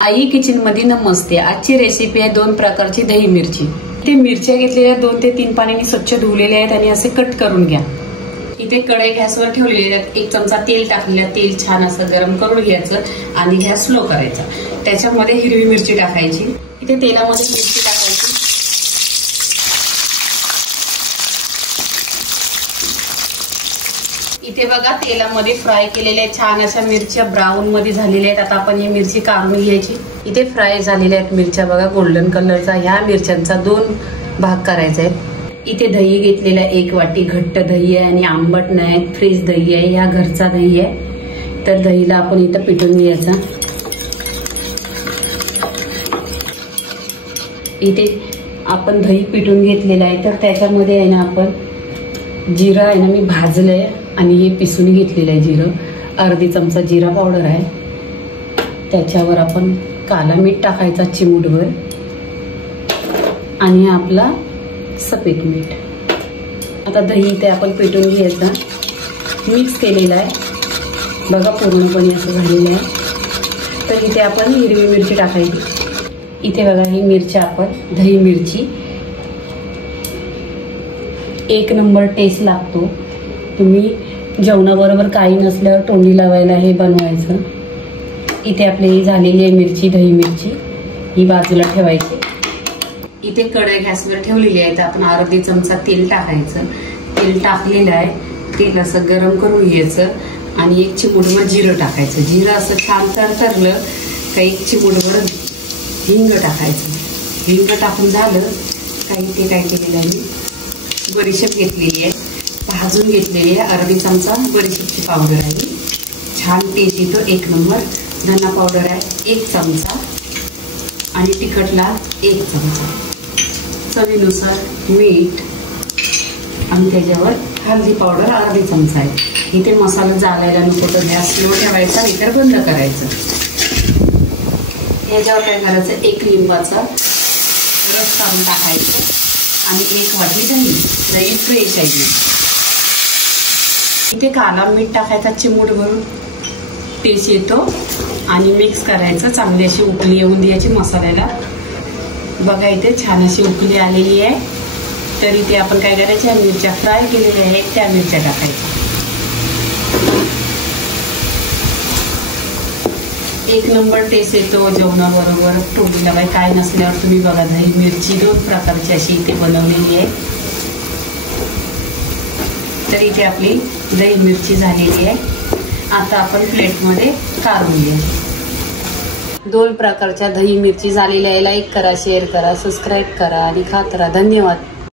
आई kitchen मध्ये नमस्ते। आजची recipe आहे 2 प्रकारची दही मिरची। ते मिरच्या घेतलेल्या 2 ते 3 पाण्याने स्वच्छ धुवलेल्या आहेत आणि असे कट करून घ्या। इथे कढई गॅसवर ठेवलेली आहे, 1 चमचा तेल टाकलेलं, तेल छान असं गरम करून घ्यायचं आणि गॅस स्लो करायचा। त्याच्यामध्ये हिरवी मिरची टाकायची, इथे तेलामध्ये मिरची टाकायची, इथे बघा तेलामध्ये फ्राय केलेल्या छान अशा मिरच्या ब्राऊन मध्ये झालेल्या आहेत। आता आपण ही मिरची काढून घ्यायची। इथे फ्राय झालेल्या आहेत मिरच्या बघा गोल्डन कलरचा। ह्या मिरच्यांचा 2 भाग करायचा आहे। इथे दही घेतलेला 1 वाटी घट्ट दही आहे आणि आंबट नाही, फ्रेश दही आहे, ह्या घरचा दही आहे। तर दहीला आपण इथं पिटून घ्यायचा। इथे आपण दही पिटून घेतलेला आहे, तर त्याच्यामध्ये आहे ना आपण जिरा आहे ना मी भाजलंय आणि हे पिसून घेतलेलं आहे जिरं। अर्धी चमचा जिरा पावडर आहे, त्याच्यावर आपण काला मीठ टाकायचा चिमूटभर आणि आपला सफेद मीठ। आता दही इथे आपण पेटून घ्यायचा, मिक्स केलेला आहे बघा पूर्णपणे असं झालेलं आहे। तर इथे आपण हिरवी मिरची टाकायची। इथे बघा ही मिरची आपण दही मिरची 1 नंबर टेस्ट लागतो। तुम्ही जेवणाबरोबर काही नसल्यावर तोंडी लावायला हे बनवायचं। इथे आपली झालेली आहे मिरची दही मिरची, ही बाजूला ठेवायची। इथे कढई गॅसवर ठेवलेली आहे, तर आपण अर्धी चमचा तेल टाकायचं। तेल टाकलेलं आहे, तेल असं गरम करून घ्यायचं आणि 1 चिमूटभर जिरं टाकायचं। जिरं असं छान तरतरलं का 1 चिमूटभर हिंग टाकायचं। हिंग टाकून झालं काही ते काय केलेलं आहे, बडीशेप घेतलेली आहे, भाजून घेतलेली आहे। अर्धी चमचा बडीशेपची पावडर आहे, छान टेस्ट येतो 1 नंबर। धना पावडर आहे 1 चमचा आणि तिखट लाल 1 चमचा, चवीनुसार मीठ आणि त्याच्यावर हळदी पावडर अर्धी चमचा आहे। इथे मसाला जाळायला नको तर गॅस स्लो ठेवायचा, इतर बंद करायचं। याच्यावर काय करायचं, 1 लिंबाचा रस काढून टाकायचं आणि 1 वाटी दही फ्रेश आहे। इथे काला मीठ टाकायचा चिमूट भरून, टेस्ट येतो आणि मिक्स करायचं। चांगली अशी उकळी येऊन द्यायची मसाल्याला। बघा इथे छान अशी उकळी आलेली आहे, तर इथे आपण काय करायच्या मिरच्या फ्राय केलेल्या आहेत त्या मिरच्या टाकायच्या। 1 नंबर टेस्ट येतो जेवणाबरोबर। तोंडीला बाई काय नसल्यावर तुम्ही बघा दही मिरची 2 प्रकारची अशी इथे बनवलेली आहे। तर इथे आपली दही मिरची झालेली आहे। आता आपण प्लेटमध्ये काढून घ्या। 2 प्रकारच्या दही मिरची झालेल्या आहे। लाईक करा, शेअर करा, सबस्क्राईब करा आणि खात राहा। धन्यवाद।